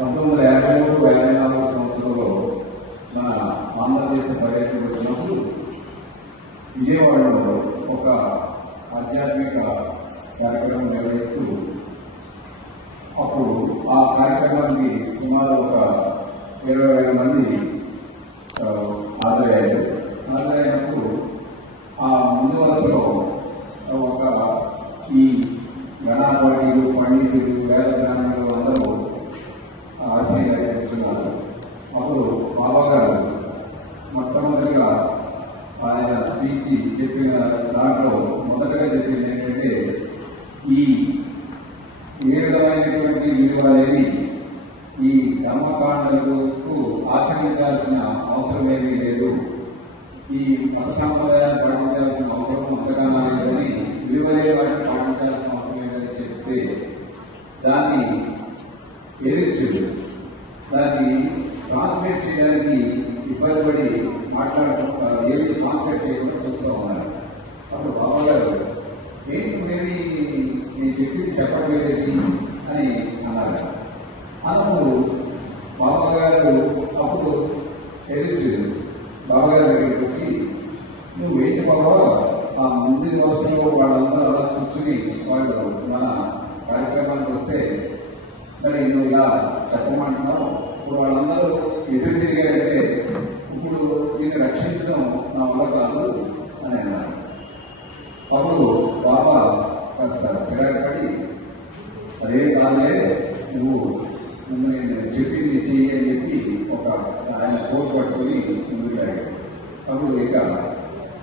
1953-54 సంవత్సరంలో మన ఆంధ్రదేశ పర్యటన వచ్చినప్పుడు విజయవాడలో ఒక ఆధ్యాత్మిక కార్యక్రమం నిర్వహిస్తూ అప్పుడు ఆ కార్యక్రమానికి సుమారు ఒక 20,000 మంది హాజరైనప్పుడు ఆ ముందు వరుసలో ఒక ఈ గణాపాఠీలు పండితులు వేద బ్రాహ్మణులు అందరూ ఆశీగా కూర్చున్నారు. అప్పుడు బాబా గారు మొట్టమొదటిగా ఆయన స్పీచ్ చెప్పిన దాంట్లో మొదటగా చెప్పింది ఏంటంటే, ఈ ఏ విధమైనటువంటి విలువలేని ఈ కర్మకాండలకు ఆచరించాల్సిన అవసరం ఏమీ లేదు, ఈ మత సాంప్రదాయాన్ని పాటించాల్సిన అవసరం అంతకన్నా లేదని, విలువలే వాటిని పాటించాల్సిన అవసరం లేదని చెప్తే దాన్ని ఎదిరించదు. దాన్ని ట్రాన్స్లేట్ చేయడానికి ఇబ్బంది పడి ఏమి ట్రాన్స్లేట్ చేయకుండా చూస్తూ ఉన్నారు. అప్పుడు బాబా గారు ఏంటి నేను చెప్పింది చెప్పట్లేదేంటి అని అన్నారు. అన్నప్పుడు బాబా గారు అప్పుడు ఎదిరించదు. బాబా గారి దగ్గరికి వచ్చి, నువ్వేంటి బాబా ఆ ముందు వరుసలో వాళ్ళందరూ అలా కూర్చుని వాళ్ళు మన కార్యక్రమానికి వస్తే మరి నువ్వు ఇలా చెప్పమంటున్నావు, ఇప్పుడు వాళ్ళందరూ ఎదురు తిరిగారంటే ఇప్పుడు దీన్ని రక్షించడం నా వల్ల కాదు అని అన్నారు. అప్పుడు బాబా కాస్త చిరాకుపడి, అదేం కాదులే, నువ్వు ముందు నేను చెప్పింది చెయ్యి అని చెప్పి ఒక ఆయన కోట్ పట్టుకొని ముందుకు లాగారు. అప్పుడు ఇక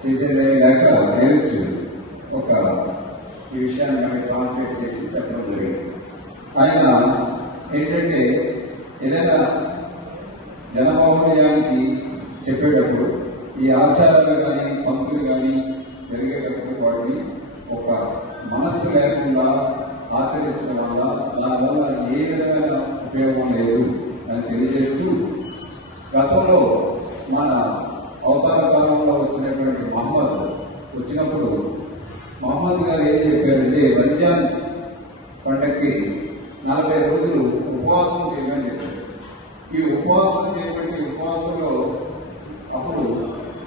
చేసేదే లేక నేర్చు ఒక ఈ విషయాన్ని మనకి ట్రాన్స్లేట్ చేసి చెప్పడం జరిగింది. ఆయన ఏంటంటే, ఏదైనా జనబాహుళ్యానికి చెప్పేటప్పుడు ఈ ఆచారాలు కానీ పంతులు కానీ జరిగేటప్పుడు వాటిని ఒక మనస్సు లేకుండా ఆచరించడం వల్ల దానివల్ల ఏ విధమైన ఉపయోగం లేదు అని తెలియజేస్తూ, గతంలో మన అవతార కాలంలో వచ్చినటువంటి మహమ్మద్ వచ్చినప్పుడు మహమ్మద్ గారు ఏం చెప్పారంటే, రంజాన్ పండగకి 40 రోజులు ఉపవాసం చేయమని చెప్పారు. ఈ ఉపవాసం చేయబట్టి ఉపవాసంలో అప్పుడు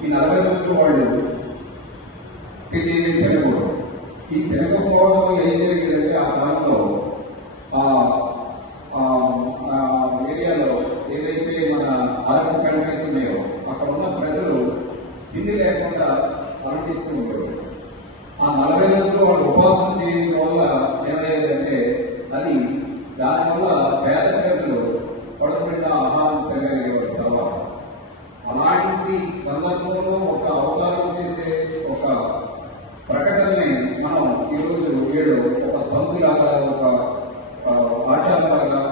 ఈ 40 రోజులు వాళ్ళు తినకూడదు. ఈ తినకపోవడం వల్ల ఏం జరిగేదంటే, ఆ కాలంలో ఏరియాలో ఏదైతే మన అరబ్ కంట్రీస్ ఉన్నాయో అక్కడ ఉన్న ప్రజలు తిండి లేకుండా మరణిస్తూ ఉండేవారు. ఆ 40 రోజులు వాళ్ళు ఉపవాసం చేయడం వల్ల ఏమయ్యేదంటే, అది దానివల్ల పేద ప్రజలు పడుకున్న ఆహారం తినగలిగేవారు. తర్వాత అలాంటి సందర్భంలో ఒక అవతారం చేసే ఒక ప్రకటనని మనం ఈరోజు ఒక తంతులాగా ఒక ఆచారంలాగా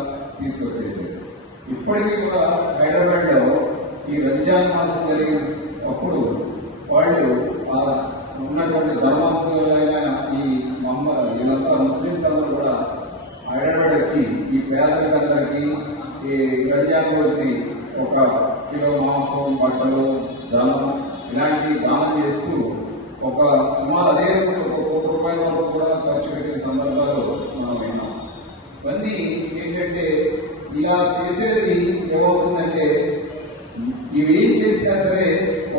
తీసుకొచ్చేసేది. ఇప్పటికీ కూడా హైదరాబాద్లో ఈ రంజాన్ మాసం జరిగిన అప్పుడు వాళ్ళు ఉన్నటువంటి ధర్మజ్ఞులైన ఈ వీళ్ళంతా ముస్లిమ్స్ అందరూ కూడా హైదరాబాద్ వచ్చి ఈ పేదలందరికీ ఈ రంజాన్ రోజుని 1 కిలో మాంసం, బట్టలు, ధనం ఇలాంటి దానం చేస్తూ ఒక సుమారు అదే రోజు 1 కోటి రూపాయల వరకు కూడా ఖర్చు పెట్టిన సందర్భాలు మనం విన్నాం. ఇవన్నీ ఏంటంటే, ఇలా చేసేది ఏమవుతుందంటే, ఇవేం చేసినా సరే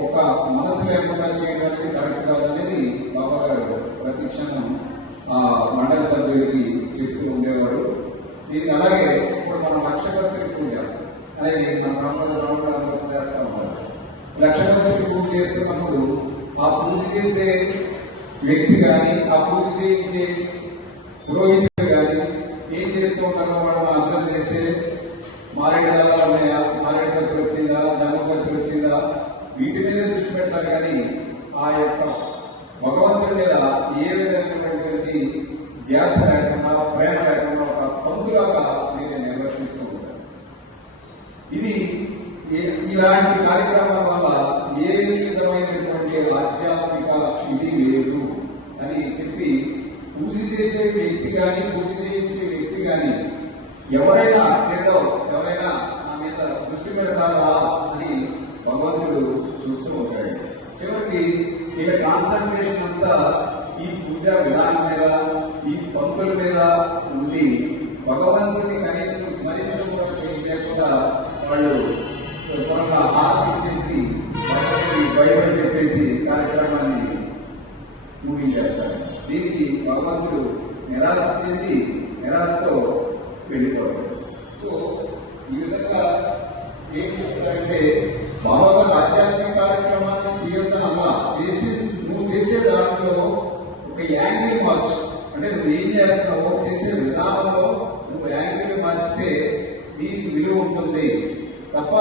ఒక మనసు లేకుండా చేయడానికి కరెక్ట్ కాదనేది బాబా గారు ప్రతి క్షణం మండలి సభ్యులకి చెప్తూ ఉండేవారు. దీనికి అలాగే ఇప్పుడు మనం లక్షపత్రి పూజ అనేది మన సాంప్రదాయంలో చేస్తూ ఉంటారు. లక్షపత్రి పూజ చేస్తున్నప్పుడు ఆ పూజ చేసే వ్యక్తి కానీ ఆ పూజ చేయించే పురోహితులు కానీ ఏం చేస్తూ ఉంటారో వాళ్ళు మనం అర్థం చేస్తే, మారేడు దళాలు ఉన్నాయా, మారేడు పత్రి వచ్చిందా, జన్మపత్రి వచ్చిందా, వీటి మీద దృష్టి పెడతారు. కానీ ఆ యొక్క భగవంతుడి మీద ఏ విధమైనటువంటి ధ్యాస లేకుండా, ప్రేమ లేకుండా ఒక తంతులాగా నేను నిర్వర్తిస్తూ ఉంటాను. ఇది ఇలాంటి కార్యక్రమాల వల్ల ఏ విధమైనటువంటి ఆధ్యాత్మిక ఇది లేదు అని చెప్పి, పూజ చేసే వ్యక్తి కానీ పూజ చేయించే వ్యక్తి కానీ ఎవరైనా నా మీద దృష్టి పెడతారా అని భగవంతుడు చూస్తూ ఉంటాడు. చివరికి ఇక కాన్సన్ట్రేషన్ అంతా ఈ పూజా విధానం మీద, ఈ పంతుల మీద ఉండి భగవంతుడిని కనీసం స్మరించడం కూడా నిరాశ చెంది నిరాశతో వెళ్ళిపోతాడు. సో ఈ విధంగా ఏం చెప్తారంటే బాబాగారు ఆధ్యాత్మిక కార్యక్రమాన్ని చేయొద్దని అలా నువ్వు చేసే దాంట్లో ఒక యాంగిల్ మార్చు. అంటే నువ్వు ఏం చేస్తున్నావో చేసే విధానంలో నువ్వు యాంగిల్ మార్చితే దీనికి విలువ ఉంటుంది తప్ప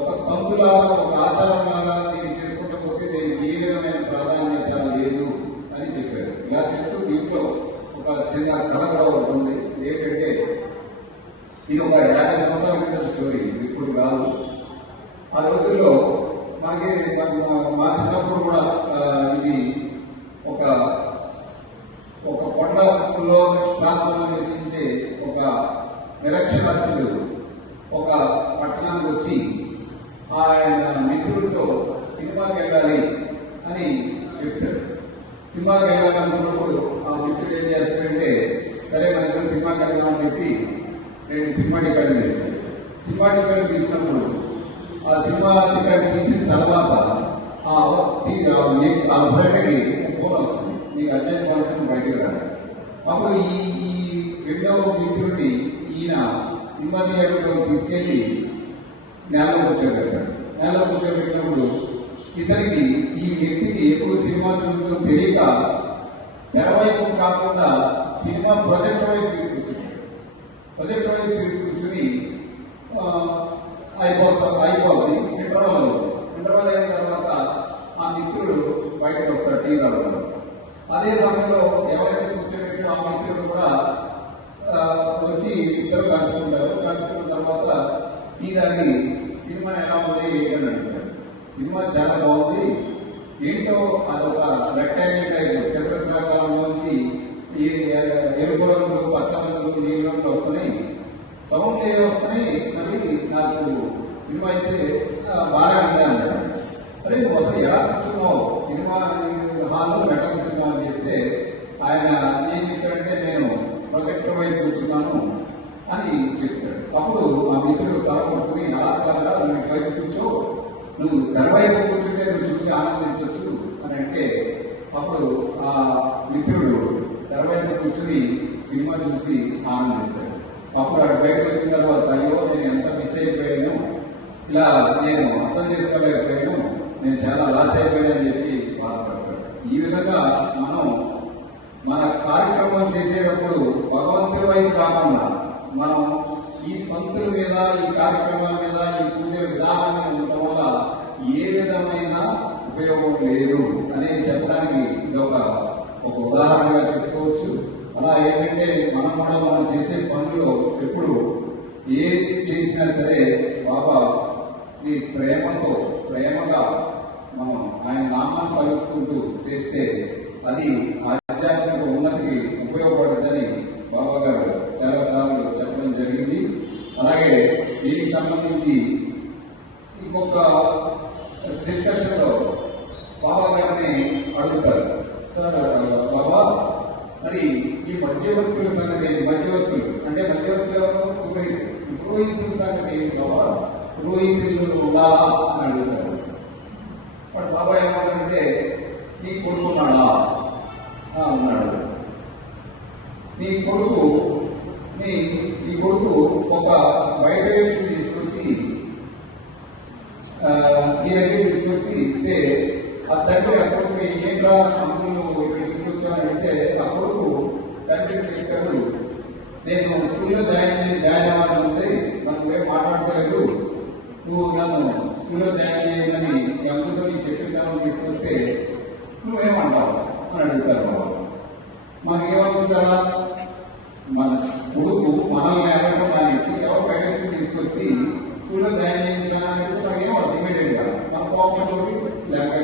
ఒక తంతులాగా ఒక ఆచారంలాగా దీన్ని చేసుకుంటూ పోతే దీనికి ఏ విధమైన ప్రాధాన్యత లేదు అని చెప్పారు. ఇలా చెప్తూ దీంట్లో ఒక చిన్న కథ కూడా ఉంటుంది. ఏంటంటే ఇది ఒక 50 సంవత్సరాల క్రితం స్టోరీ, ఇప్పుడు కాదు. ఆ రోజుల్లో మనకి మా చిన్నప్పుడు కూడా ఇది ఒక కొండలో ప్రాంతంలో నివసించే ఒక నిరక్షరాస్యుడు ఒక పట్టణానికి వచ్చి ఆయన మిత్రుడితో సినిమాకి వెళ్ళాలి అని చెప్పాడు. సినిమాకి వెళ్ళాలనుకున్నప్పుడు ఆ మిత్రుడు ఏం చేస్తాడంటే, సరే మన ఇద్దరు సినిమాకి వెళ్దామని చెప్పి 2 సినిమా టికెట్లు తీస్తాడు. సినిమా టికెట్ తీసినప్పుడు ఆ సినిమా టికెట్ తీసిన తర్వాత ఆ ఫ్రెండ్కి ఫోన్ వస్తుంది, నీకు అర్జెంట్ పనులు బయటకు రాదు. అప్పుడు ఈ రెండవ మిత్రుడిని ఈయన సినిమా థియేటర్లో తీసుకెళ్ళి నేలలో కూర్చోబెట్టాడు. నేలలో కూర్చోబెట్టినప్పుడు ఇతనికి ఈ వ్యక్తికి ఎప్పుడు సినిమా చూస్తుందో తెలియక తెరవైపు కాకుండా సినిమా ప్రొజెక్టర్ వైపు తిరిగి కూర్చున్నాడు. ప్రొజెక్టర్ వైపు తిరిగి కూర్చుని అయిపోద్ది ఇంటర్వల్ అవుతుంది. ఇంటర్వల్ అయిన తర్వాత ఆ మిత్రుడు బయటకు వస్తాడు, టీ తాగుతాడు. అదే సమయంలో ఎవరైతే కూర్చోబెట్టాడో ఆ మిత్రుడు కూడా వచ్చి ఇద్దరు కలుసుకుంటారు. కలుసుకున్న తర్వాత టీ తాగి సినిమా ఎలా ఉంది ఏంటని అడుగుతాడు. సినిమా చాలా బాగుంది, ఏంటో అదొక రెక్టాంగిల్ టైప్ చతురస్రాకారంలోంచి ఈ ఎరుపు రంగులు పచ్చ రంగులు నీలి రంగులు వస్తున్నాయి, సౌండ్లు ఏవి వస్తున్నాయి, మరి నాకు సినిమా అయితే బాగా ఉంది అన్నాడు. అరే నువ్వు అసలు ఎలా కూర్చున్నావు, సినిమా హాల్లో వెంట కూర్చున్నావు అని చెప్తే ఆయన ఏం చెప్పాడంటే, నేను ప్రొజెక్టర్ వైపు కూర్చున్నాను అని చెప్తాడు. అప్పుడు ఆ మిత్రుడు తల కొట్టుకుని, అలా కాదురా నువ్వు వైపు కూర్చో, నువ్వు తెరవైపు కూర్చుంటే నువ్వు చూసి ఆనందించవచ్చు అని అంటే, అప్పుడు ఆ మిత్రుడు తెరవైపు కూర్చుని సినిమా చూసి ఆనందిస్తాడు. అప్పుడు అక్కడ బయటకు వచ్చిన తర్వాత, అయ్యో నేను ఎంత మిస్ అయిపోయాను, ఇలా నేను అర్థం చేసుకోలేకపోయాను, నేను చాలా లాస్ అయిపోయాను అని చెప్పి బాధపడతాడు. ఈ విధంగా మనం మన కార్యక్రమం చేసేటప్పుడు భగవంతుడి వైపు కాకుండా మనం ఈ పంతుల మీద, ఈ కార్యక్రమాల మీద, ఈ పూజల విధానం మీద ఉండటం వల్ల ఏ విధమైన ఉపయోగం లేదు అనేది చెప్పడానికి ఇది ఒక ఉదాహరణగా చెప్పుకోవచ్చు. అలా ఏంటంటే మనం చేసే పనుల్లో ఎప్పుడు ఏ చేసినా సరే బాబా ఈ ప్రేమగా మనం ఆయన నామాన్ని పలుచుకుంటూ చేస్తే అది ఆధ్యాత్మిక ఉన్నతికి ఉపయోగపడుతుందని బాబా గారు చాలాసార్లు చెప్పడం జరిగింది. అలాగే దీనికి సంబంధించి ఇంకొక డిస్కషన్లో బాబా గారిని అడుగుతారు, సార్ బాబా మరి ఈ మధ్యవర్తుల సంగతి ఏంటి? మధ్యవర్తులు పురోహితుల సంగతి ఏంటి బాబా? పురోహితులు ఉండాలా అని అడుగుతారు. బట్ బాబా ఏమంటారంటే, నీ కొడుకున్నాడా? ఉన్నాడు. నీ కొడుకు ఒక బయట వ్యక్తిని తీసుకొచ్చి నీ దగ్గర తీసుకొచ్చి ఇస్తే ఆ తండ్రి ఆ కొడుకుని ఏంట్రా అందులో ఇక్కడ తీసుకొచ్చామని అడిగితే ఆ కొడుకు తండ్రికి చెప్పారు, నేను స్కూల్లో జాయిన్ అవ్వాలని ఉంది, నువ్వేం మాట్లాడతలేదు, నువ్వు నన్ను స్కూల్లో జాయిన్ చేయమని అందులో నీ చెప్పిన తీసుకొస్తే నువ్వేమంటావు అని అడుగుతారు బాబు. మనకేమవుతుంది కదా, మన కొడుకు మనల్ని అడగటం మానేసి ఎవరు బయటకు తీసుకొచ్చి స్కూల్లో జాయిన్ చేయించాలని అడిగితే మనకేం అర్థమయ్యేది కాదు. మన కోపం చూసి లేకపోతే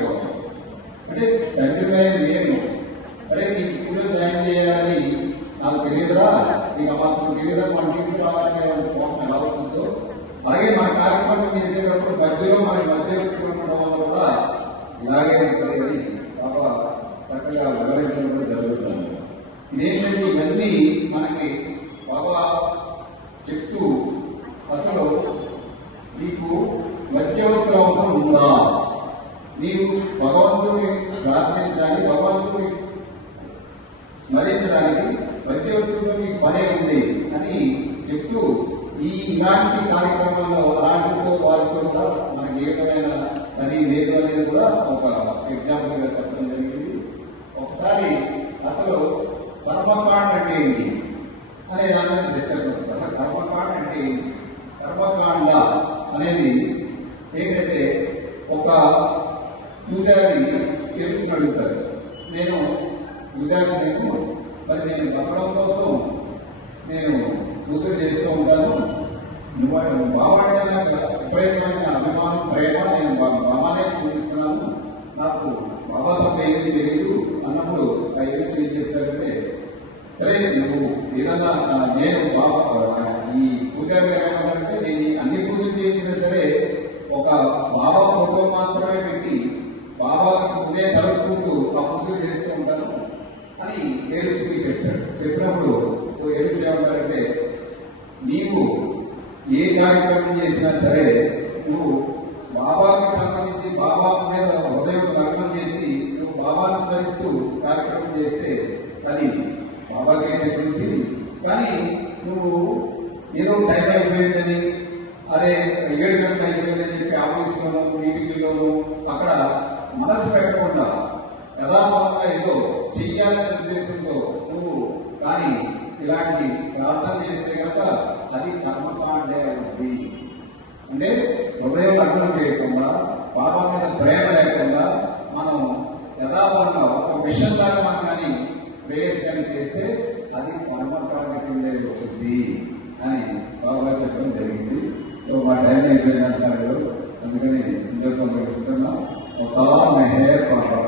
అంటే తండ్రి నేను అరే నీకు స్కూల్లో జాయిన్ చేయాలని నాకు తెలియదురా, నీకు మాత్రం తెలియదురా, మనం తీసుకురావాలనే కోపం ఎలా వచ్చిందో, అలాగే మన కార్యక్రమం చేసేటప్పుడు మధ్య వ్యక్తులు ఉండడం వల్ల కూడా ఇలాగే ఉంటుంది అని బాబా చక్కగా వివరించడం కూడా జరుగుతుంది. ఇదేంటంటే ఇవన్నీ మనకి బాబా చెప్తూ, అసలు నీకు మధ్యవర్తుల అవసరం ఉందా? నీవు భగవంతుని ప్రార్థించడానికి, భగవంతుని స్మరించడానికి మధ్యవర్తులతో మీకు పనే ఉంది అని చెప్తూ ఇలాంటి కార్యక్రమాల్లో అలాంటితో వారితో కూడా మనకి ఏ విధమైన పని లేదు అనేది కూడా ఒక ఎగ్జాంపుల్ గా చెప్పడం జరిగింది. ఒకసారి అసలు కర్మకాండ అంటే ఏంటి అనే దాని మీద డిస్కషన్ వస్తుంది. అసలు కర్మకాండ అంటే ఏంటి? కర్మకాండ అనేది ఏంటంటే ఒక పూజారి ఎదుర్చి అడుగుతారు, నేను పూజారి మరి నేను బతకడం కోసం నేను పూజలు చేస్తూ ఉంటాను, బాబా అంటే నాకు విపరీతమైన అభిమానం ప్రేమ, నేను బాబానే పూజిస్తున్నాను, నాకు బాబా తప్ప ఏది తెలియదు అన్నప్పుడు ఆ ఎదుర్చి ఏం చెప్తారంటే, సరే నువ్వు ఏదన్నా నేను బాబా ఈ పూజారి గారు ఏమంటారంటే నేను అన్ని పూజలు చేయించినా సరే ఒక బాబా ఫోటో మాత్రమే పెట్టి బాబాకి ముందే తలుచుకుంటూ ఆ పూజలు చేస్తూ ఉంటాను అని ఏరుచికి చెప్పారు. చెప్పినప్పుడు ఏరుచి ఏమంటారంటే, నీవు ఏ కార్యక్రమం చేసినా సరే నువ్వు బాబాకి సంబంధించి బాబా మీద హృదయం లగ్నం చేసి నువ్వు బాబాను స్మరిస్తూ కార్యక్రమం చేస్తే అది బాబాకే చెప్పింది. కానీ నువ్వు ఏదో టైం అయిపోయిందని, అదే 7 గంటలు అయిపోయిందని చెప్పి ఆఫీస్లోనూ మీటింగ్లోనూ అక్కడ మనసు పెట్టకుండా యథాపరంగా ఏదో చెయ్యాలనే ఉద్దేశంతో నువ్వు కానీ ఇలాంటి ప్రార్థన చేస్తే కనుక అది కర్మకాండే అవుతుంది. అంటే హృదయం లగ్నం చేయకుండా బాబా మీద ప్రేమ లేకుండా మనం యథాపరంగా ఒక మిషన్ లాగా మనం కానీ ప్రేయర్స్ కానీ చేస్తే అది కర్మకాండ కిందే వచ్చింది అని బాబా చెప్పడం జరిగింది. సో మా టైం అయిపోయింది అంటారు, అందుకని ఇందరితో ముగిస్తున్నాం. ఒక మెహర్ బాబా